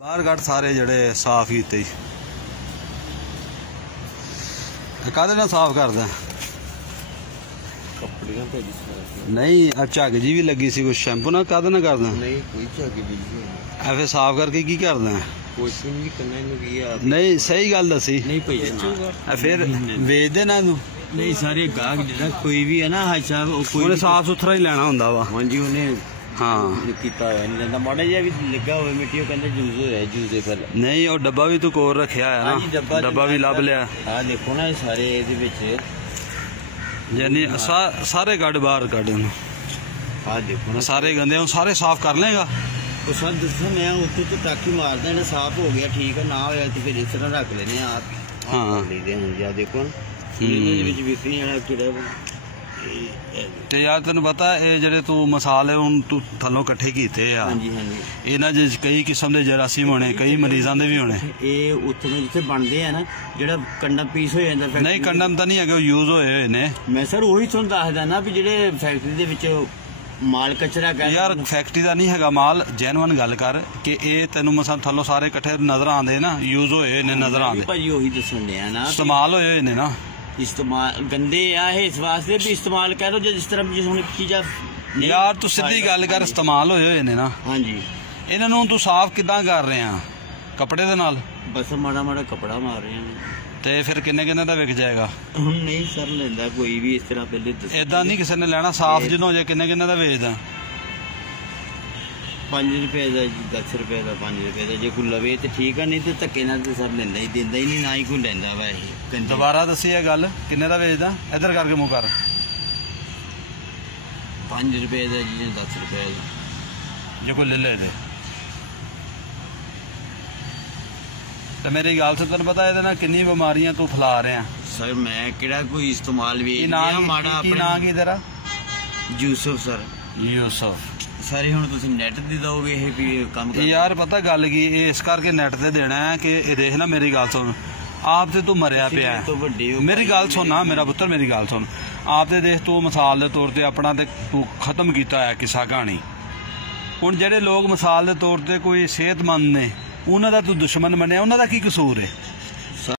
बाहर कट सारे जड़े साफ कीते कादे नाल साफ करदा नहीं झग जी भी लगी सी कुछ शैंपू ना कादे नाल करदा नहीं कोई झग जी फिर साफ करके की करदा नहीं सही गल दसी नहीं फिर वेच दे ना तू नहीं सारे गाहक जिहड़ा कोई भी है ना हाजी साहब कोई साफ सुथरा ही लेना हुंदा वा हां जी उन्हें हाँ माड़ा जिहा भी लगा हो मिट्टी जूस होया जूस फिर नहीं और डब्बा भी तू कोल रखिया है ना डब्बा भी लभ लिया देखो ना सारे यानी सारे कड़ बाहर कड़ देखो ना सारे गंदे सारे साफ कर लेगा सर दसो मैं उत्ते तो टाकी मारदा है साफ हो गया ठीक है ना होया तो फिर इस तरह रख लेने आप हाँ देखो ते यार तेन पता है जेडे तू मसाले हुण तू थल्लों कट्ठे कीते आ इन्हां च कई किस्म दे जरासीम होने कई मरीजां दे भी होने उत्थे जिथे बनदे आ ना जेड़ा कंडम पीस हो जांदा नहीं कंडम तां नहीं है यूज होए होए ने मैं सर वही तुहानूं दसदा ना भी जेडे फैक्ट्री दे विच माल कचरा यार फैक्ट्री का नहीं है माल जैनवन गल कर कि तेन मसा थलों सारे कट्ठे नजर आते ना यूज होए ने नजर आते भाई ओही दसन दिया ना इस्तेमाल होए ने ना इस्तेमाल गंदे आ इस वास्ते भी इस्तेमाल कह लो जिस तरह जिस चीजा यार तू सीधी गल कर इस्तेमाल होए ने ना हाँ जी इन्हां तू साफ किदां कर रहे हैं कपड़े दे नाल बस माड़ा माड़ा कपड़ा मार रहे हैं ते फिर किन्ने किन्ने दा विक जाएगा नहीं सर लेंदा कोई भी इस तरह पहले इदां नहीं किसी ने लेना साफ जिन्हों जे किन्ने किन्ने दा वेचदा 5 रुपए का 10 रुपए का 5 रुपए का जो कोई लवे तो ठीक है नहीं तो धक्के नाल तो सब लेंदा ही देंदा ही नहीं ना ही कोई लेंदा वा दोबारा दसी है गल किन्ने दा वेचदा इधर करके मुंह कर 5 रुपए का जी 10 रुपए का जो कोई ले ले तो मेरी गल से तेन पता है किन्नी बीमारियां तू फैला रहे हैं सर मैं किहड़ा कोई इस्तेमाल भी माड़ा अपना की तेरा यूसुफ सर यूसुफ सारे हुण तुसीं नैट दी दोगे ये भी काम कर यार पता गल की इस करके नैट ते देना है कि देख ना मेरी गल सुन आप ते तू मरिया पिया मेरी गल सुन ना मेरा पुत्र मेरी गल सुन आप ते देख तू मिसाल के तौर पर अपना ते तू खत्म किया है किस्सा कहानी हुण जेहड़े लोग मिसाल के तौर पर कोई सेहतमंद ने उन्होंने तू दुश्मन मनिया उन्होंने की कसूर है